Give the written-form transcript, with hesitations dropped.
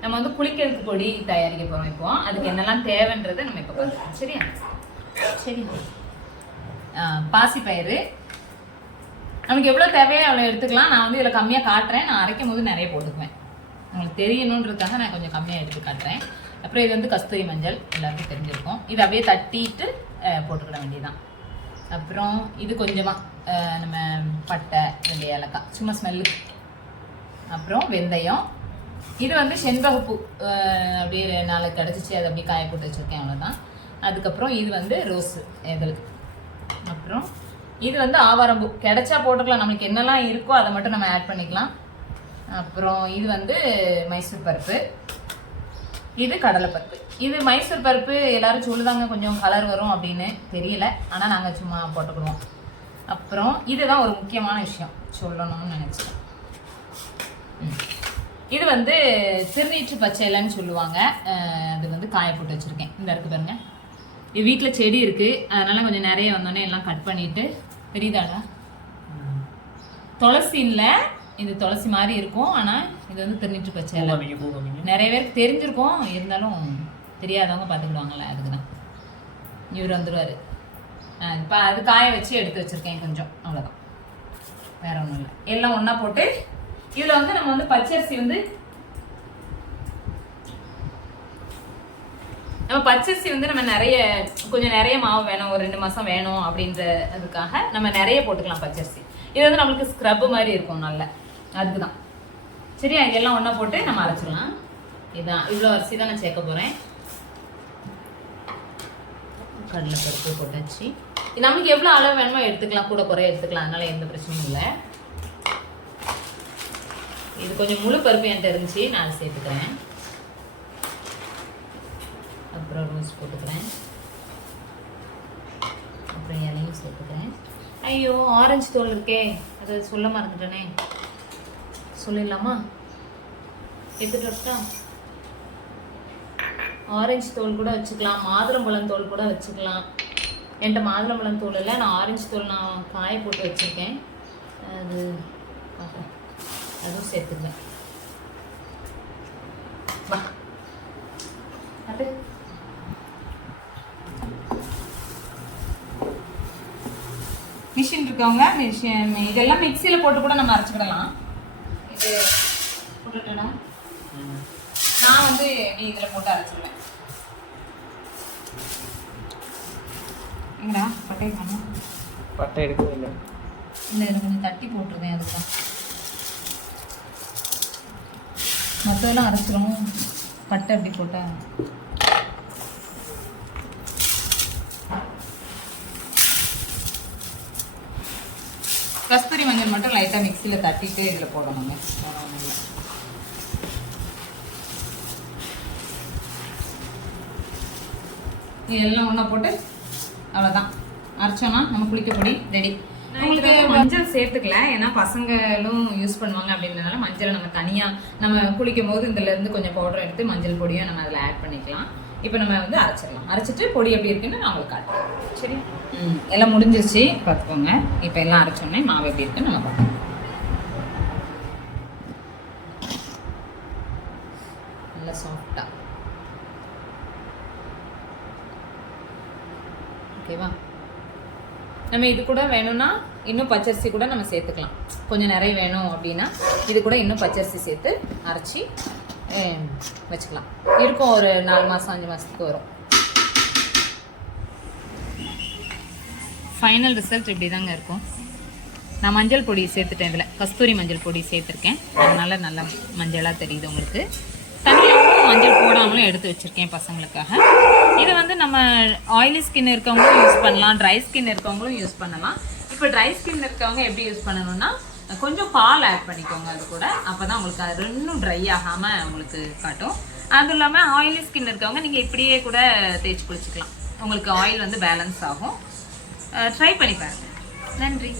நம்ம வந்து குளிக்கிறதுக்கு பொடி தயாரிக்க போகிறோம். இப்போ அதுக்கு என்னெல்லாம் தேவைன்றதை நம்ம இப்போ பார்க்கலாம். சரியா? சரி. பாசிப்பயிறு நமக்கு எவ்வளோ தேவையோ அவ்வளோ எடுத்துக்கலாம். நான் வந்து இதில் கம்மியாக காட்டுறேன். நான் அரைக்கும் போது நிறைய போட்டுக்குவேன். உங்களுக்கு தெரியணுன்றதுக்காக நான் கொஞ்சம் கம்மியாக எடுத்து காட்டுறேன். அப்புறம் இது வந்து கஸ்தூரி மஞ்சள், எல்லாருக்கும் தெரிஞ்சிருக்கும். இது அப்படியே தட்டிட்டு போட்டுக்கிட வேண்டியதான். அப்புறம் இது கொஞ்சமாக நம்ம பட்டை 2 ஏலக்காய் சும்மா ஸ்மெல்லுக்கு. அப்புறம் வெந்தயம். இது வந்து செண்பகப்பூ அப்படியே 4 கிடச்சிச்சு, அதை அப்படியே காய போட்டு வச்சுருக்கேன், அவ்வளோதான். அதுக்கப்புறம் இது வந்து ரோஸு இதழ். அப்புறம் இது வந்து ஆவாரம்பூ, கிடைச்சா போட்டுக்கலாம். நம்மளுக்கு என்னெல்லாம் இருக்கோ அதை மட்டும் நம்ம ஆட் பண்ணிக்கலாம். அப்புறம் இது வந்து மைசூர் பருப்பு, இது கடலைப்பருப்பு. இது மைசூர் பருப்பு எல்லாரும் சொல்லுதாங்க கொஞ்சம் கலர் வரும் அப்படின்னு, தெரியல, ஆனால் நாங்கள் சும்மா போட்டுக்கிடுவோம். அப்புறம் இதுதான் ஒரு முக்கியமான விஷயம் சொல்லணும்னு நினச்சேன். இது வந்து திருநீற்று பச்சை இலைன்னு சொல்லுவாங்க. அது வந்து காய போட்டு வச்சுருக்கேன். இந்த இருக்கு பாருங்க. இது வீட்டில் செடி இருக்குது, அதனால கொஞ்சம் நிறைய வந்தோடனே எல்லாம் கட் பண்ணிவிட்டு. தெரியுதாடா? துளசி இல்லை, இது துளசி மாதிரி இருக்கும், ஆனால் இது வந்து திருநீற்று பச்சை இலை. நிறைய பேருக்கு தெரிஞ்சிருக்கும், இருந்தாலும் தெரியாதவங்க பார்த்துக்கிடுவாங்கல்ல, அதுக்கு தான். இவர் வந்துடுவார். இப்போ அது காய வச்சு எடுத்து வச்சுருக்கேன் கொஞ்சம், அவ்வளோதான், வேற ஒன்றும் இல்லை. எல்லாம் ஒன்றா போட்டு இதில் வந்து நம்ம வந்து பச்சரிசி வந்து நம்ம கொஞ்சம் நிறைய மாவு வேணும், ஒரு 2 மாதம் வேணும் அப்படின்ற அதுக்காக நம்ம நிறைய போட்டுக்கலாம் பச்சரிசி. இது வந்து நம்மளுக்கு ஸ்க்ரப் மாதிரி இருக்கும் நல்ல, அதுக்கு தான். சரியா? இதெல்லாம் ஒன்றா போட்டு நம்ம அரைச்சிடலாம். இதுதான், இவ்வளோ அரிசி தான் நான் சேர்க்க போகிறேன். கடலைப்பருப்பு போட்டாச்சு. நமக்கு எவ்வளோ அளவு வேணுமோ எடுத்துக்கலாம், கூட குறைய எடுத்துக்கலாம், அதனால எந்த பிரச்சனையும் இல்லை. இது கொஞ்சம் முழு பருப்பு என்கிட்ட இருந்துச்சு, நான் அதை சேர்த்துக்கிறேன். அப்புறம் ரோஸ் போட்டுக்கிறேன். அப்புறம் இலையும் சேர்த்துக்கிறேன். ஐயோ, ஆரஞ்சு தோல் இருக்கே, அதை சொல்ல மறந்துட்டேனே, சொல்லிடலாமா? எடுத்துட்டு வரட்டா? ஆரஞ்சு தோல் கூட வச்சுக்கலாம், மாதுளம்பழம் தோல் கூட வச்சுக்கலாம். என்கிட்ட மாதுளம்பழம் தோல் இல்லை, நான் ஆரஞ்சு தோல் நான் காய போட்டு வச்சுருக்கேன். அது பார்க்குறேன், அதுவும் சேர்த்துக்கிறேன். வா அது மிஷின் இருக்கவங்க மிஷின் இதெல்லாம் மிக்சியில் போட்டு கூட நம்ம அரைச்சிக்கிடலாம். இது போட்டுட்டேன்னா நான் வந்து இதில் போட்டு அரைச்சிடுவேன். எங்கடா பட்டை காணும்? பட்டை எடுக்கவே இல்லை. இல்லை, இதை கொஞ்சம் தட்டி போட்டுருவேன். அதுதான் மற்றதெல்லாம் அரைச்சிடும், பட்டை அப்படி போட்டால். கஸ்தூரி மஞ்சள் மட்டும் லைட்டாக மிக்சியில் தட்டிட்டு இதில் போடணுங்க. இதெல்லாம் ஒன்றா போட்டு அவ்வளோதான் அரைச்சோன்னா நம்ம குளிக்க பொடி ரெடி. உங்களுக்கு மஞ்சள் சேர்த்துக்கல, ஏன்னா பசங்களும் யூஸ் பண்ணுவாங்க அப்படின்றதுனால மஞ்சளை நம்ம தனியாக நம்ம குளிக்கும் போது இதுலேருந்து கொஞ்சம் பவுடர் எடுத்து மஞ்சள் பொடியும் நம்ம அதில் ஆட் பண்ணிக்கலாம். இப்போ நம்ம வந்து அரைச்சிடலாம். அரைச்சிட்டு பொடி எப்படி இருக்குன்னு நான் உங்களுக்கு காட்டுறேன். சரி, எல்லாம் முடிஞ்சிருச்சு பார்த்துக்கோங்க. இப்போ எல்லாம் அரைச்சோன்னே மாவு எப்படி இருக்குன்னு நம்ம பார்க்கலாம். நல்லா சாஃப்டாக. ஓகேவா? நம்ம இது கூட வேணும்னா இன்னும் பச்சரிசி கூட நம்ம சேர்த்துக்கலாம். கொஞ்சம் நிறைய வேணும் அப்படின்னா இது கூட இன்னும் பச்சரிசி சேர்த்து அரைச்சி வச்சுக்கலாம். இருக்கும், ஒரு 4 மாதம் 5 மாதத்துக்கு வரும். ஃபைனல் ரிசல்ட் இப்படி தாங்க இருக்கும். நான் மஞ்சள் பொடி சேர்த்துட்டேன், இதில் கஸ்தூரி மஞ்சள் பொடி சேர்த்துருக்கேன், அதனால் நல்லா மஞ்சளாக தெரியுது உங்களுக்கு. தனியாகவும் மஞ்சள் போடாமலும் எடுத்து வச்சுருக்கேன் பசங்களுக்காக. இதை வந்து நம்ம ஆயிலி ஸ்கின் இருக்கவங்களும் யூஸ் பண்ணலாம், ட்ரை ஸ்கின் இருக்கவங்களும் யூஸ் பண்ணலாம். இப்போ ட்ரை ஸ்கின் இருக்கவங்க எப்படி யூஸ் பண்ணணும்னா கொஞ்சம் பால் ஆட் பண்ணிக்கோங்க அது கூட, அப்போ தான் உங்களுக்கு அது இன்னும் ட்ரை ஆகாமல் உங்களுக்கு காட்டும். அதுவும் இல்லாமல் ஆயிலி ஸ்கின் இருக்கவங்க நீங்கள் இப்படியே கூட தேய்ச்சி குளிச்சுக்கலாம், உங்களுக்கு ஆயில் வந்து பேலன்ஸ் ஆகும். ட்ரை பண்ணி பாருங்கள். நன்றி.